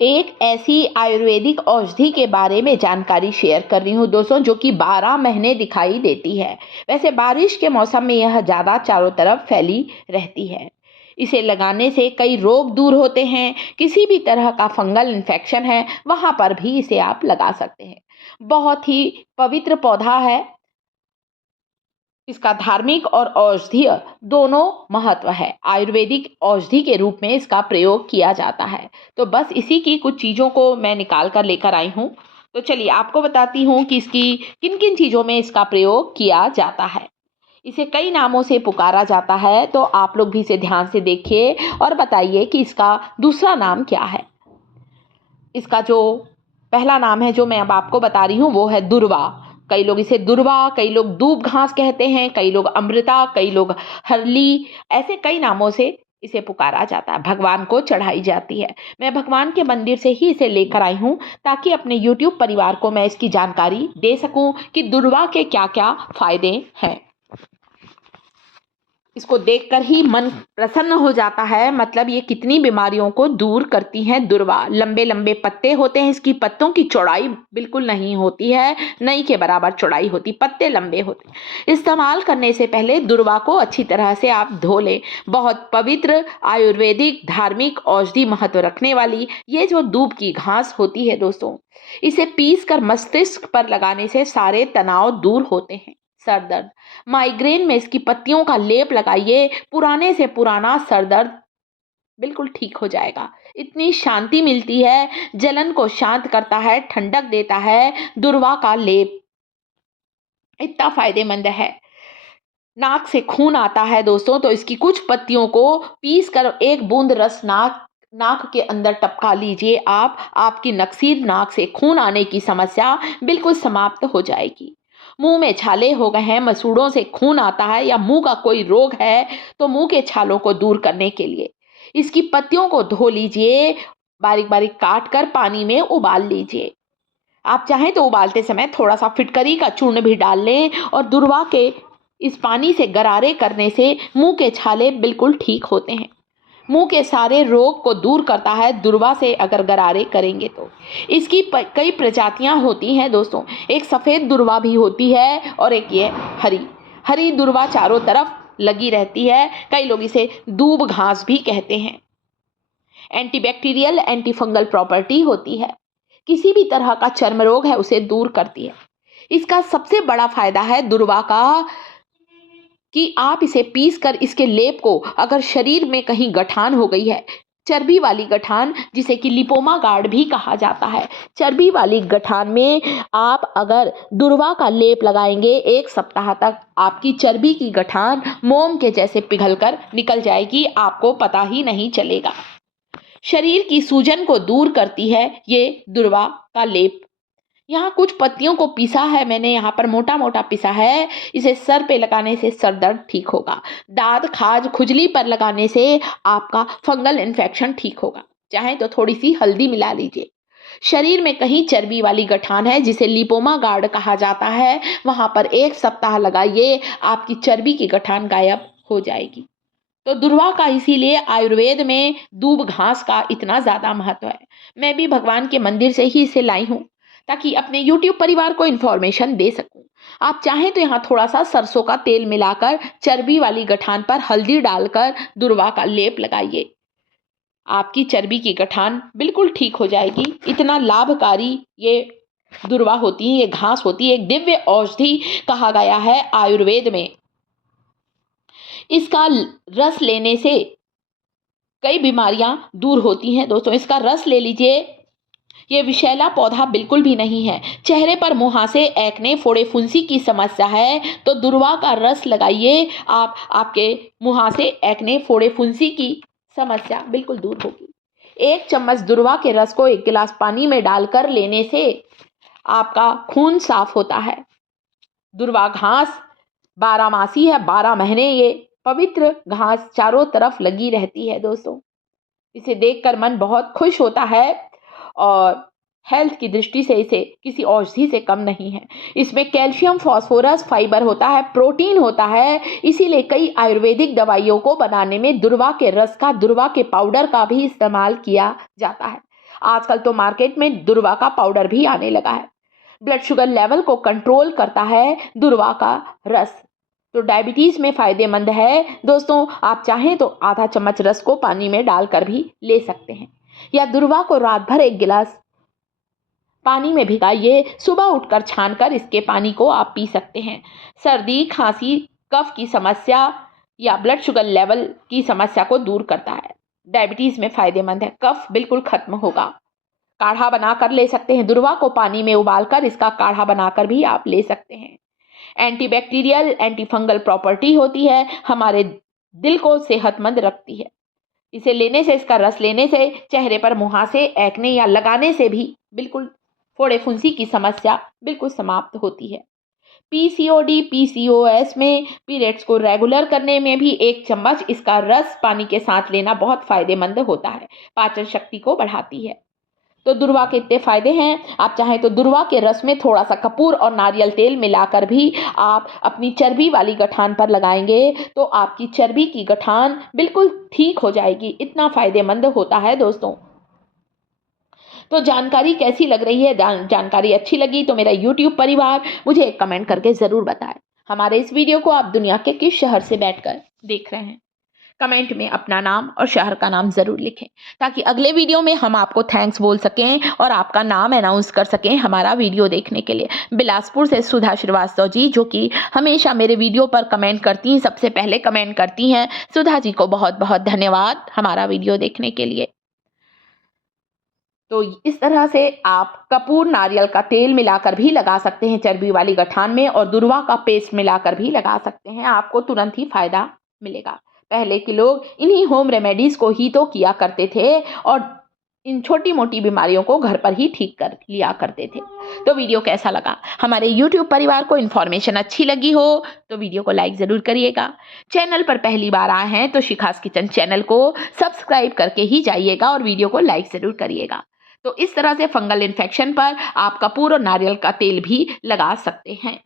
एक ऐसी आयुर्वेदिक औषधि के बारे में जानकारी शेयर कर रही हूँ दोस्तों, जो कि 12 महीने दिखाई देती है। वैसे बारिश के मौसम में यह ज़्यादा चारों तरफ फैली रहती है। इसे लगाने से कई रोग दूर होते हैं। किसी भी तरह का फंगल इन्फेक्शन है वहाँ पर भी इसे आप लगा सकते हैं। बहुत ही पवित्र पौधा है। इसका धार्मिक और औषधीय दोनों महत्व है। आयुर्वेदिक औषधि के रूप में इसका प्रयोग किया जाता है। तो बस इसी की कुछ चीज़ों को मैं निकाल कर लेकर आई हूँ। तो चलिए आपको बताती हूँ कि इसकी किन किन चीज़ों में इसका प्रयोग किया जाता है। इसे कई नामों से पुकारा जाता है, तो आप लोग भी इसे ध्यान से देखिए और बताइए कि इसका दूसरा नाम क्या है। इसका जो पहला नाम है जो मैं अब आपको बता रही हूँ वो है दुर्वा। कई लोग इसे दुर्वा, कई लोग दूब घास कहते हैं, कई लोग अमृता, कई लोग हरली, ऐसे कई नामों से इसे पुकारा जाता है। भगवान को चढ़ाई जाती है। मैं भगवान के मंदिर से ही इसे लेकर आई हूँ ताकि अपने YouTube परिवार को मैं इसकी जानकारी दे सकूँ कि दुर्वा के क्या क्या फायदे हैं। इसको देखकर ही मन प्रसन्न हो जाता है। मतलब ये कितनी बीमारियों को दूर करती हैं। दुर्वा लंबे लंबे पत्ते होते हैं। इसकी पत्तों की चौड़ाई बिल्कुल नहीं होती है, नई के बराबर चौड़ाई होती, पत्ते लंबे होते हैं। इस्तेमाल करने से पहले दुर्वा को अच्छी तरह से आप धो लें। बहुत पवित्र आयुर्वेदिक धार्मिक औषधि महत्व रखने वाली ये जो दूब की घास होती है दोस्तों, इसे पीस कर मस्तिष्क पर लगाने से सारे तनाव दूर होते हैं। सर दर्द, माइग्रेन में इसकी पत्तियों का लेप लगाइए, पुराने से पुराना सर दर्द बिल्कुल ठीक हो जाएगा। इतनी शांति मिलती है, जलन को शांत करता है, ठंडक देता है। दुर्वा का लेप इतना फायदेमंद है। नाक से खून आता है दोस्तों, तो इसकी कुछ पत्तियों को पीस कर एक बूंद रस नाक नाक के अंदर टपका लीजिए। आपकी नकसीर नाक से खून आने की समस्या बिल्कुल समाप्त हो जाएगी। मुंह में छाले हो गए हैं, मसूड़ों से खून आता है या मुंह का कोई रोग है, तो मुंह के छालों को दूर करने के लिए इसकी पत्तियों को धो लीजिए। बारीक बारीक काट कर पानी में उबाल लीजिए। आप चाहें तो उबालते समय थोड़ा सा फिटकरी का चूर्ण भी डाल लें और दुर्वा के इस पानी से गरारे करने से मुंह के छाले बिल्कुल ठीक होते हैं। मुंह के सारे रोग को दूर करता है दुर्वा से अगर गरारे करेंगे तो। इसकी कई प्रजातियां होती हैं दोस्तों। एक सफ़ेद दुर्वा भी होती है और एक ये हरी हरी दुर्वा चारों तरफ लगी रहती है। कई लोग इसे दूब घास भी कहते हैं। एंटीबैक्टीरियल एंटी फंगल प्रॉपर्टी होती है। किसी भी तरह का चर्म रोग है उसे दूर करती है। इसका सबसे बड़ा फायदा है दुर्वा का कि आप इसे पीस कर इसके लेप को अगर शरीर में कहीं गठान हो गई है, चर्बी वाली गठान जिसे कि लिपोमा गार्ड भी कहा जाता है, चर्बी वाली गठान में आप अगर दुर्वा का लेप लगाएंगे 1 सप्ताह तक आपकी चर्बी की गठान मोम के जैसे पिघलकर निकल जाएगी, आपको पता ही नहीं चलेगा। शरीर की सूजन को दूर करती है ये दुर्वा का लेप। यहाँ कुछ पत्तियों को पीसा है मैंने, यहाँ पर मोटा मोटा पिसा है। इसे सर पे लगाने से सर दर्द ठीक होगा। दाद खाज खुजली पर लगाने से आपका फंगल इन्फेक्शन ठीक होगा। चाहे तो थोड़ी सी हल्दी मिला लीजिए। शरीर में कहीं चर्बी वाली गठान है जिसे लिपोमा गार्ड कहा जाता है, वहाँ पर 1 सप्ताह लगाइए, आपकी चर्बी की गठान गायब हो जाएगी। तो दुर्वा का इसीलिए आयुर्वेद में दूब घास का इतना ज़्यादा महत्व है। मैं भी भगवान के मंदिर से ही इसे लाई हूँ ताकि अपने YouTube परिवार को इन्फॉर्मेशन दे सकूं। आप चाहें तो यहाँ थोड़ा सा सरसों का तेल मिलाकर चर्बी वाली गठान पर हल्दी डालकर दुर्वा का लेप लगाइए। आपकी चर्बी की गठान बिल्कुल ठीक हो जाएगी। इतना लाभकारी ये दुर्वा होती है, ये घास होती है। एक दिव्य औषधि कहा गया है आयुर्वेद में। इसका रस लेने से कई बीमारियां दूर होती हैं दोस्तों। इसका रस ले लीजिए। ये विषैला पौधा बिल्कुल भी नहीं है। चेहरे पर मुहासे, एक्ने, फोड़े फुंसी की समस्या है तो दुर्वा का रस लगाइए। आपके मुहासे, एक्ने, फोड़े फुंसी की समस्या बिल्कुल दूर होगी। 1 चम्मच दुर्वा के रस को 1 गिलास पानी में डालकर लेने से आपका खून साफ होता है। दुर्वा घास 12 है, 12 महीने ये पवित्र घास चारों तरफ लगी रहती है दोस्तों। इसे देखकर मन बहुत खुश होता है और हेल्थ की दृष्टि से इसे किसी औषधि से कम नहीं है। इसमें कैल्शियम, फास्फोरस, फाइबर होता है, प्रोटीन होता है। इसीलिए कई आयुर्वेदिक दवाइयों को बनाने में दुर्वा के रस का, दुर्वा के पाउडर का भी इस्तेमाल किया जाता है। आजकल तो मार्केट में दुर्वा का पाउडर भी आने लगा है। ब्लड शुगर लेवल को कंट्रोल करता है दुर्वा का रस, तो डायबिटीज में फायदेमंद है दोस्तों। आप चाहें तो आधा चम्मच रस को पानी में डालकर भी ले सकते हैं, या दुर्वा को रात भर 1 गिलास पानी में भिगाइए, सुबह उठकर छानकर इसके पानी को आप पी सकते हैं। सर्दी, खांसी, कफ की समस्या या ब्लड शुगर लेवल की समस्या को दूर करता है। डायबिटीज में फायदेमंद है, कफ बिल्कुल खत्म होगा। काढ़ा बनाकर ले सकते हैं, दुर्वा को पानी में उबालकर इसका काढ़ा बनाकर भी आप ले सकते हैं। एंटीबैक्टीरियल, एंटीफंगल प्रॉपर्टी होती है, हमारे दिल को सेहतमंद रखती है। इसे लेने से, इसका रस लेने से चेहरे पर मुहासे, एक्ने या लगाने से भी बिल्कुल फोड़े फुंसी की समस्या बिल्कुल समाप्त होती है। पीसीओडी, पीसीओएस में पीरियड्स को रेगुलर करने में भी 1 चम्मच इसका रस पानी के साथ लेना बहुत फायदेमंद होता है, पाचन शक्ति को बढ़ाती है। तो दुर्वा के इतने फायदे हैं, आप चाहें तो दुर्वा के रस में थोड़ा सा कपूर और नारियल तेल मिलाकर भी आप अपनी चर्बी वाली गठान पर लगाएंगे तो आपकी चर्बी की गठान बिल्कुल ठीक हो जाएगी। इतना फायदेमंद होता है दोस्तों। तो जानकारी कैसी लग रही है? जानकारी अच्छी लगी तो मेरा YouTube परिवार मुझे एक कमेंट करके ज़रूर बताएं। हमारे इस वीडियो को आप दुनिया के किस शहर से बैठकर देख रहे हैं? कमेंट में अपना नाम और शहर का नाम ज़रूर लिखें, ताकि अगले वीडियो में हम आपको थैंक्स बोल सकें और आपका नाम अनाउंस कर सकें हमारा वीडियो देखने के लिए। बिलासपुर से सुधा श्रीवास्तव जी, जो कि हमेशा मेरे वीडियो पर कमेंट करती हैं, सबसे पहले कमेंट करती हैं। सुधा जी को बहुत बहुत धन्यवाद हमारा वीडियो देखने के लिए। तो इस तरह से आप कपूर, नारियल का तेल मिलाकर भी लगा सकते हैं चर्बी वाली गठान में, और दुर्वा का पेस्ट मिलाकर भी लगा सकते हैं, आपको तुरंत ही फायदा मिलेगा। पहले के लोग इन्हीं होम रेमेडीज को ही तो किया करते थे और इन छोटी मोटी बीमारियों को घर पर ही ठीक कर लिया करते थे। तो वीडियो कैसा लगा? हमारे YouTube परिवार को इन्फॉर्मेशन अच्छी लगी हो तो वीडियो को लाइक ज़रूर करिएगा। चैनल पर पहली बार आए हैं तो शिखास किचन चैनल को सब्सक्राइब करके ही जाइएगा और वीडियो को लाइक ज़रूर करिएगा। तो इस तरह से फंगल इन्फेक्शन पर आप कपूर और नारियल का तेल भी लगा सकते हैं।